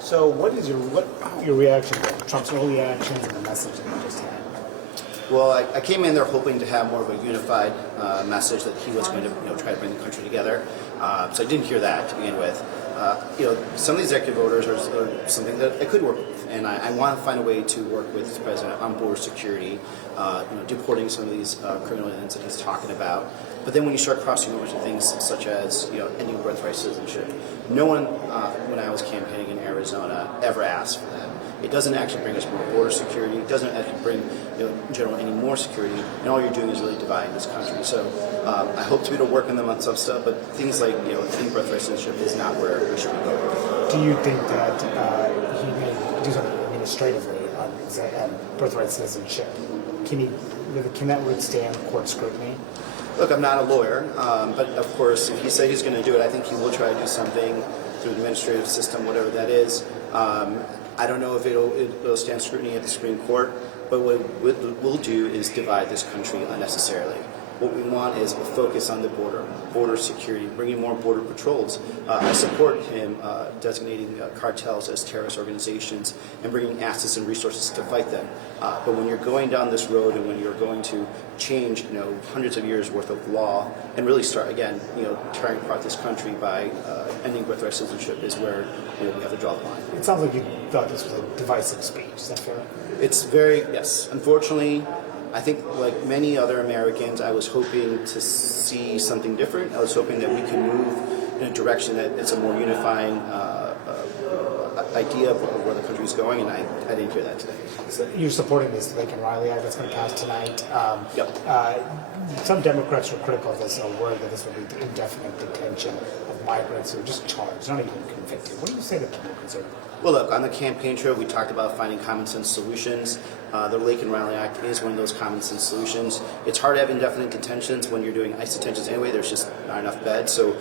So what your reaction to Trump's early actions and the message that he just had? Well, I came in there hoping to have more of a unified message that he was going to try to bring the country together. So I didn't hear that to begin with. Some of these executive orders are something that I could work with, and I want to find a way to work with the president on border security, deporting some of these criminal incidents that he's talking about. But then when you start crossing over to things such as ending birthright citizenship, no one when I was campaigning in Arizona ever asked for that. It doesn't actually bring us more border security. It doesn't actually bring, in general, any more security. And all you're doing is really dividing this country. So I hope to be able to work on them on some stuff, but things like, ending birthright citizenship is not where we should be going. Do you think that he may do something administratively on birthright citizenship? Can that withstand court scrutiny? Look, I'm not a lawyer, but of course, if he said he's going to do it, I think he will try to do something through the administrative system, whatever that is. I don't know if it'll stand scrutiny at the Supreme Court, but what it will do is divide this country unnecessarily. What we want is a focus on the border security, bringing more border patrols. I support him designating cartels as terrorist organizations and bringing assets and resources to fight them. But when you're going down this road and when you're going to change, hundreds of years worth of law and really start again, tearing apart this country by ending birthright citizenship is where we have to draw the line. It sounds like you thought this was a divisive speech. Is that fair? It's yes. Unfortunately, I think, like many other Americans, I was hoping to see something different. I was hoping that we could move in a direction that it's a more unifying idea of where the country's going, and I didn't hear that today. So you're supporting this Lincoln Riley Act that's going to pass tonight. Yep. Some Democrats were critical of this and worried that this would lead to indefinite detention of migrants who are just charged, not even convicted. What do you say to people conservative? Well, look, on the campaign trail, we talked about finding common sense solutions. The Lincoln Riley Act is one of those common sense solutions. It's hard to have indefinite detentions when you're doing ICE detentions anyway. There's just not enough beds. So,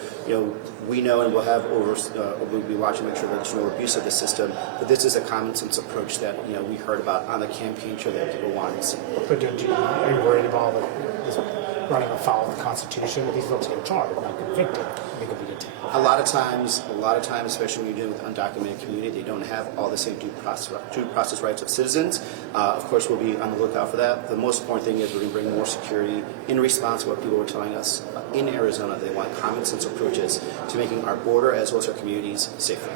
we know and we'll have we'll be watching to make sure that there's no abuse of the system. But this is a common sense approach that, we heard about on the campaign trail that people want to see. But are you worried about this running afoul of the Constitution? These folks get charged, not convicted. They could be detained. A lot of times, especially when you're dealing with the undocumented community, they don't have all the same due process rights of citizens. Of course, we'll be on the lookout for that. The most important thing is we're going to bring more security in response to what people were telling us in Arizona. They want common sense approaches to making our border as well as our communities safer.